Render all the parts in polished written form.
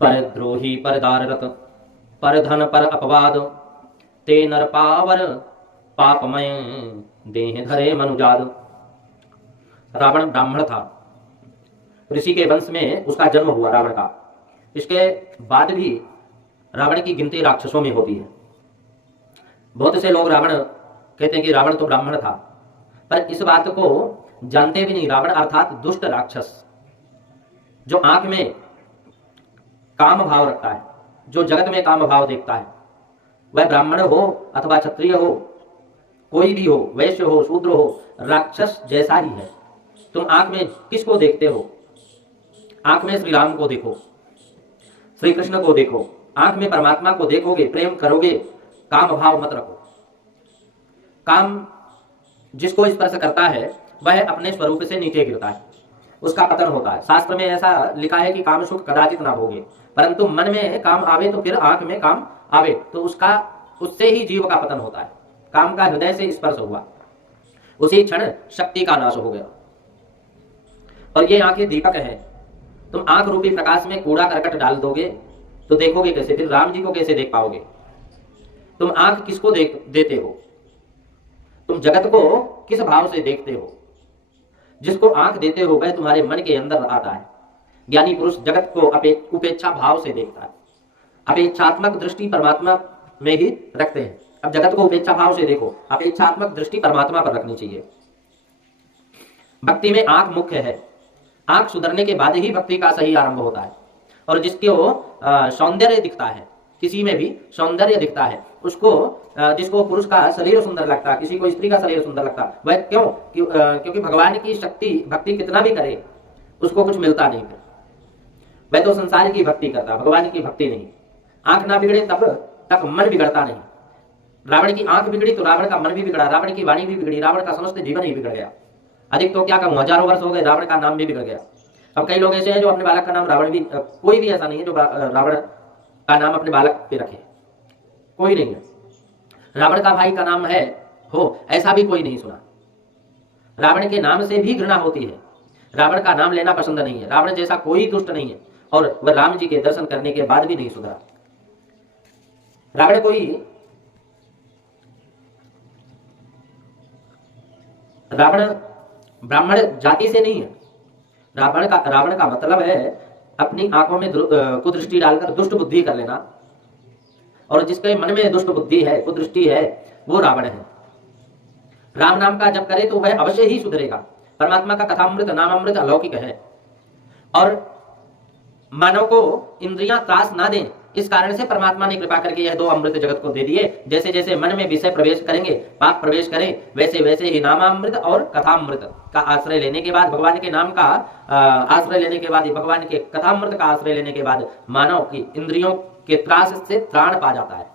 पर द्रोही पर दाररत पर धन पर अपवाद ते नर पावर पापमय देह धरे मनुजाद। रावण ब्राह्मण था, ऋषि के वंश में उसका जन्म हुआ रावण का। इसके बाद भी रावण की गिनती राक्षसों में होती है। बहुत से लोग रावण कहते हैं कि रावण तो ब्राह्मण था, पर इस बात को जानते भी नहीं। रावण अर्थात दुष्ट राक्षस, जो आंख में काम भाव रखता है, जो जगत में काम भाव देखता है, वह ब्राह्मण हो अथवा क्षत्रिय हो, कोई भी हो, वैश्य हो, शूद्र हो, राक्षस जैसा ही है। तुम आंख में किसको देखते हो? आंख में श्री राम को देखो, श्री कृष्ण को देखो, आंख में परमात्मा को देखोगे, प्रेम करोगे, काम भाव मत रखो। काम जिसको स्पर्श करता है वह अपने स्वरूप से नीचे गिरता है, उसका पतन होता है। शास्त्र में ऐसा लिखा है कि काम सुख कदाचित ना भोगे, परंतु मन में काम आवे तो फिर आंख में काम आवे, तो उससे ही जीव का पतन होता है। काम का हृदय से स्पर्श हुआ, उसी क्षण शक्ति का नाश हो गया। और ये आंखें दीपक है। तुम आंख रूपी प्रकाश में कूड़ा करकट डाल दोगे तो देखोगे कैसे? फिर राम जी को कैसे देख पाओगे? तुम आंख किसको देते हो? तुम जगत को किस भाव से देखते हो? जिसको आंख देते हो वह तुम्हारे मन के अंदर आता है। ज्ञानी पुरुष जगत को उपेक्षा भाव से देखता है, अपेक्षात्मक दृष्टि परमात्मा में ही रखते हैं। अब जगत को उपेक्षा भाव से देखो, अपेक्षात्मक दृष्टि परमात्मा पर रखनी चाहिए। भक्ति में आंख मुख्य है। आंख सुधरने के बाद ही भक्ति का सही आरंभ होता है। और जिसको सौंदर्य दिखता है, किसी में भी सौंदर्य दिखता है, उसको जिसको पुरुष का शरीर सुंदर लगता है, किसी को स्त्री का शरीर सुंदर लगता है, वह क्यों? क्योंकि भगवान की शक्ति, भक्ति कितना भी करे उसको कुछ मिलता नहीं। फिर वह तो संसार की भक्ति करता, भगवान की भक्ति नहीं। आंख ना बिगड़े तब तक मन बिगड़ता नहीं। रावण की आंख बिगड़ी तो रावण का मन भी बिगड़ा, रावण की वाणी भी बिगड़ी, रावण का समस्त जीवन ही बिगड़ गया। अधिक तो क्या कहूं, हजारों वर्ष हो गए, रावण का नाम भी बिगड़ गया। अब कई लोग ऐसे हैं जो अपने बालक का नाम रावण भी, कोई भी ऐसा नहीं है जो रावण का नाम अपने बालक पे रखे, कोई नहीं है। रावण का भाई का नाम है हो, ऐसा भी कोई नहीं सुना। रावण के नाम से भी घृणा होती है, रावण का नाम लेना पसंद नहीं है। रावण जैसा कोई दुष्ट नहीं है, और वह राम जी के दर्शन करने के बाद भी नहीं सुधरा। रावण कोई रावण ब्राह्मण जाति से नहीं है। रावण का मतलब है अपनी आंखों में कुदृष्टि डालकर दुष्ट बुद्धि कर लेना, और जिसके मन में दुष्ट बुद्धि है, कुदृष्टि है, वो रावण है। राम नाम का जप करे तो वह अवश्य ही सुधरेगा। परमात्मा का कथामृत नामामृत अलौकिक है, और मानव को इंद्रियां त्रास ना दें, इस कारण से परमात्मा ने कृपा करके यह दो अमृत जगत को दे दिए। जैसे जैसे मन में विषय प्रवेश करेंगे, पाप प्रवेश करें, वैसे वैसे ही नामामृत और कथामृत का आश्रय लेने के बाद, भगवान के नाम का आश्रय लेने के बाद, भगवान के कथामृत का आश्रय लेने के बाद मानव की इंद्रियों के त्रास से त्राण पा जाता है।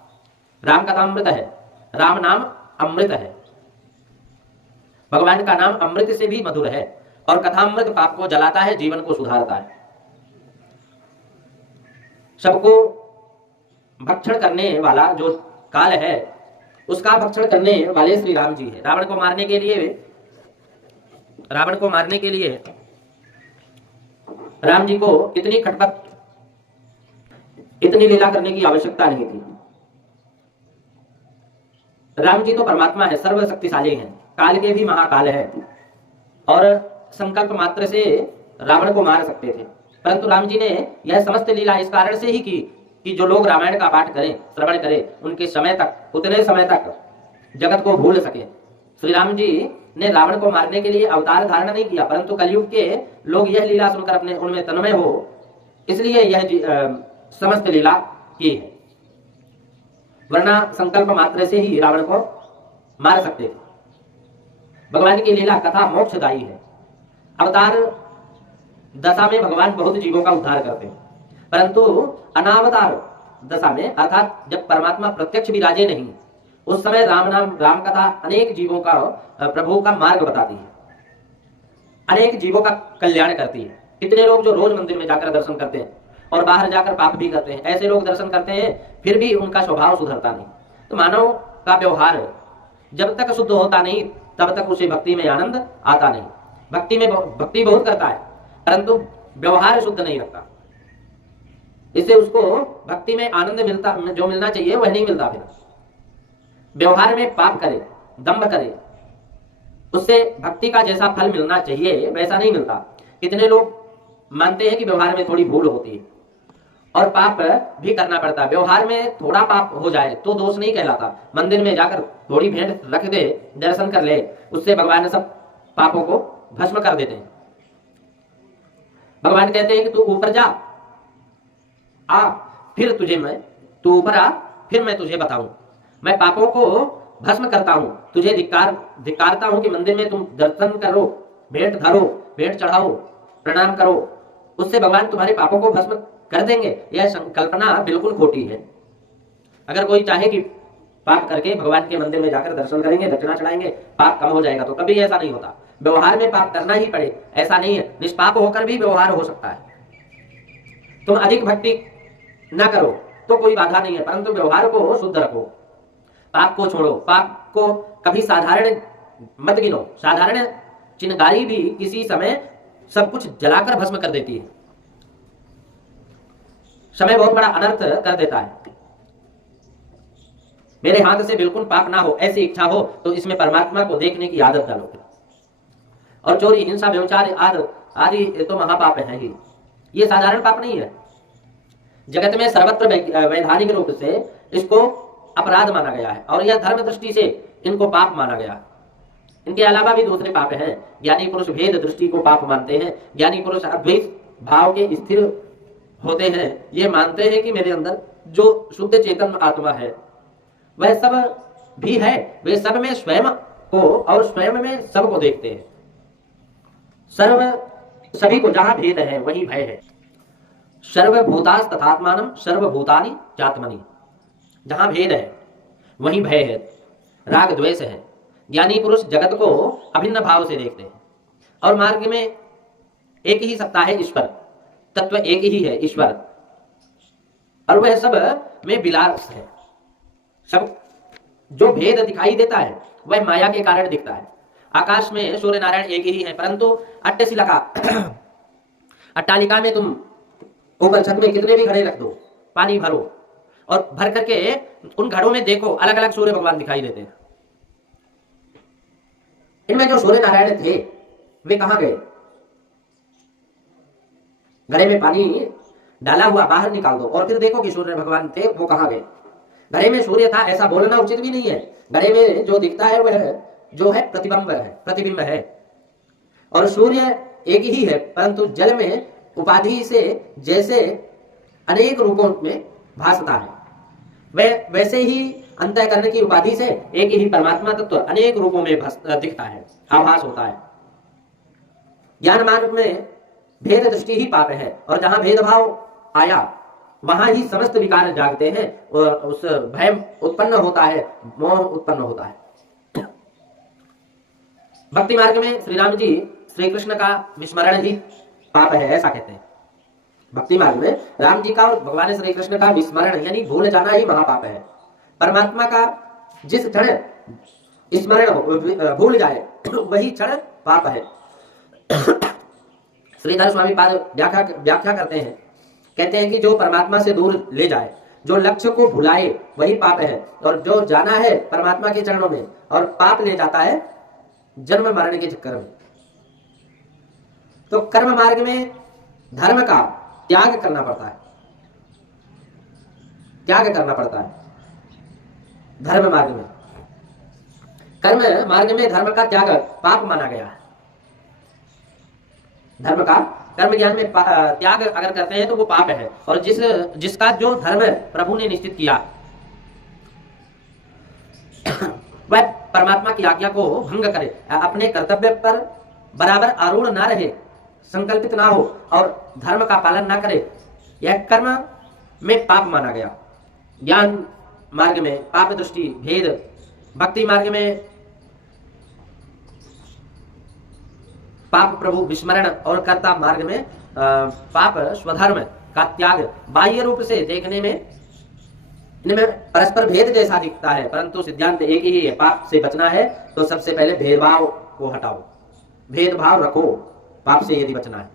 राम कथामृत है, राम नाम अमृत है, भगवान का नाम अमृत से भी मधुर है, और कथामृत पाप को जलाता है, जीवन को सुधारता है। सबको भक्षण करने वाला जो काल है, उसका भक्षण करने वाले श्री राम जी है। रावण को मारने के लिए राम जी को इतनी खटपट, इतनी लीला करने की आवश्यकता नहीं थी। राम जी तो परमात्मा है, सर्वशक्तिशाली हैं, काल के भी महाकाल है, और संकल्प मात्र से रावण को मार सकते थे। परंतु राम जी ने यह समस्त लीला इस कारण से ही की कि जो लोग रामायण का पाठ करें, श्रवण करें, उनके उतने समय तक जगत को भूल सके। श्री राम जी ने रावण को मारने के लिए अवतार धारण नहीं किया, परंतु कलयुग के लोग यह लीला सुनकर अपने उनमें तन्मय हो, इसलिए यह समस्त लीला की है। वरना संकल्प मात्र से ही रावण को मार सकते थे। भगवान की लीला कथा मोक्षदायी है। अवतार दशा में भगवान बहुत जीवों का उद्धार करते हैं, परंतु अनावतार दशा में, अर्थात जब परमात्मा प्रत्यक्ष विराजे नहीं, उस समय राम कथा अनेक जीवों का, प्रभु का मार्ग बताती है, अनेक जीवों का कल्याण करती है। कितने लोग जो रोज मंदिर में जाकर दर्शन करते हैं और बाहर जाकर पाप भी करते हैं, ऐसे लोग दर्शन करते हैं फिर भी उनका स्वभाव सुधरता नहीं। तो मानव का व्यवहार जब तक शुद्ध होता नहीं तब तक उसे भक्ति में आनंद आता नहीं। भक्ति बहुत करता है, परंतु व्यवहार शुद्ध नहीं रखता। इससे उसको भक्ति में आनंद मिलता, जो मिलना चाहिए वह नहीं मिलता। फिर व्यवहार में पाप करे, दंभ करे, उससे भक्ति का जैसा फल मिलना चाहिए वैसा नहीं मिलता। कितने लोग मानते हैं कि व्यवहार में थोड़ी भूल होती है और पाप भी करना पड़ता है। व्यवहार में थोड़ा पाप हो जाए तो दोष नहीं कहलाता। मंदिर में जाकर थोड़ी भेंट रख दे, दर्शन कर ले, उससे भगवान सब पापों को भस्म कर देते हैं। भगवान कहते हैं कि तू ऊपर जा, आ, फिर तुझे मैं, तू ऊपर आ, फिर मैं तुझे बताऊं। मैं पापों को भस्म करता हूं, तुझे धिक्कारता हूं कि मंदिर में तुम दर्शन करो, भेंट धरो, भेंट चढ़ाओ, प्रणाम करो, उससे भगवान तुम्हारे पापों को भस्म कर देंगे। यह संकल्पना बिल्कुल खोटी है। अगर कोई चाहे कि पाप करके भगवान के मंदिर में जाकर दर्शन करेंगे, दक्षिणा चढ़ाएंगे, पाप कम हो जाएगा, तो कभी ऐसा नहीं होता। व्यवहार में पाप करना ही पड़े ऐसा नहीं है। निष्पाप होकर भी व्यवहार हो सकता है। तुम अधिक भक्ति न करो तो कोई बाधा नहीं है, परंतु व्यवहार को शुद्ध रखो, पाप को छोड़ो। पाप को कभी साधारण मत गिनो। साधारण चिनगारी भी किसी समय सब कुछ जलाकर भस्म कर देती है। समय बहुत बड़ा अनर्थ कर देता है। मेरे हाथ से बिल्कुल पाप ना हो ऐसी इच्छा हो तो इसमें परमात्मा को देखने की आदत डालो। और चोरी, हिंसा, व्यभिचार आदि तो महापाप है ही। ये साधारण पाप नहीं है। जगत में सर्वत्र वैधानिक रूप से इसको अपराध माना गया है और यह धर्म दृष्टि से इनको पाप माना गया। इनके अलावा भी दूसरे पाप हैं। ज्ञानी पुरुष भेद दृष्टि को पाप मानते हैं। ज्ञानी पुरुष अद्वैत भाव के स्थिर होते हैं। ये मानते हैं कि मेरे अंदर जो शुद्ध चेतन आत्मा है वह सब भी है। वे सब में स्वयं को और स्वयं में सब को देखते हैं। सर्व सभी को जहां भेद है वही भय है। सर्वभूतास तथात्मानम सर्वभूतानि चात्मनि। जहां भेद है वही भय है, राग द्वेष है। ज्ञानी पुरुष जगत को अभिन्न भाव से देखते हैं और मार्ग में एक ही सत्ता है, ईश्वर तत्व एक ही है, ईश्वर, और वह सब में विलास है। सब जो भेद दिखाई देता है वह माया के कारण दिखता है। आकाश में सूर्य नारायण एक ही है, परंतु अट्टालिका में तुम ऊपर छत में कितने भी घड़े रख दो, पानी भरो और भर करके उन घड़ों में देखो, अलग अलग सूर्य भगवान दिखाई देते हैं। इनमें जो सूर्य नारायण थे वे कहां गए? घड़े में पानी डाला हुआ बाहर निकाल दो और फिर देखो कि सूर्य भगवान थे वो कहां गए। घड़े में सूर्य था ऐसा बोलना उचित भी नहीं है। घड़े में जो दिखता है वह जो है प्रतिबिंब है और सूर्य एक ही है, परंतु जल में उपाधि से जैसे अनेक रूपों में भासता है वह वैसे ही अंतःकरण की उपाधि से एक ही परमात्मा तत्व अनेक रूपों में दिखता है, आभास होता है। ज्ञान मार्ग में भेद दृष्टि ही पाप है और जहां भेदभाव आया वहां ही समस्त विकार जागते हैं और उस भय उत्पन्न होता है, मोह उत्पन्न होता है। भक्ति मार्ग में श्री राम जी श्री कृष्ण का विस्मरण ही पाप है ऐसा कहते हैं। भक्ति मार्ग में राम जी का और भगवान श्री कृष्ण का विस्मरण यानी भूल जाना ही महापाप है। परमात्मा का जिस क्षण स्मरण भूल जाए वही क्षण पाप है। श्रीधर स्वामी पाद व्याख्या करते हैं, कहते हैं कि जो परमात्मा से दूर ले जाए, जो लक्ष्य को भुलाए वही पाप है, और जो जाना है परमात्मा के चरणों में और पाप ले जाता है जन्म मरण के चक्कर में। तो कर्म मार्ग में धर्म का त्याग करना पड़ता है, त्याग करना पड़ता है धर्म मार्ग में। कर्म मार्ग में धर्म का त्याग पाप माना गया है। धर्म का कर्म ज्ञान में त्याग अगर करते हैं तो वो पाप है। और जिसका जो धर्म प्रभु ने निश्चित किया वह परमात्मा की आज्ञा को भंग करे, अपने कर्तव्य पर बराबर आरूढ़ ना रहे, संकल्पित ना हो और धर्म का पालन ना करे, यह कर्म में पाप माना गया। ज्ञान मार्ग में पाप दृष्टि भेद, भक्ति मार्ग में पाप प्रभु विस्मरण और कर्ता मार्ग में पाप स्वधर्म का त्याग। बाह्य रूप से देखने में इनमें परस्पर भेद जैसा दिखता है, परंतु सिद्धांत एक ही है। पाप से बचना है तो सबसे पहले भेदभाव को हटाओ, भेदभाव रखो पाप से यदि बचना है।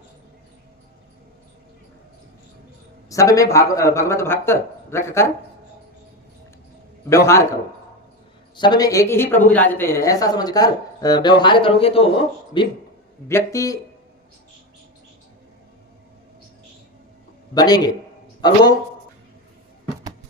सब में भगवत भक्त रखकर व्यवहार करो। सब में एक ही प्रभु विराजते हैं ऐसा समझकर व्यवहार करोगे तो भी व्यक्ति बनेंगे और वो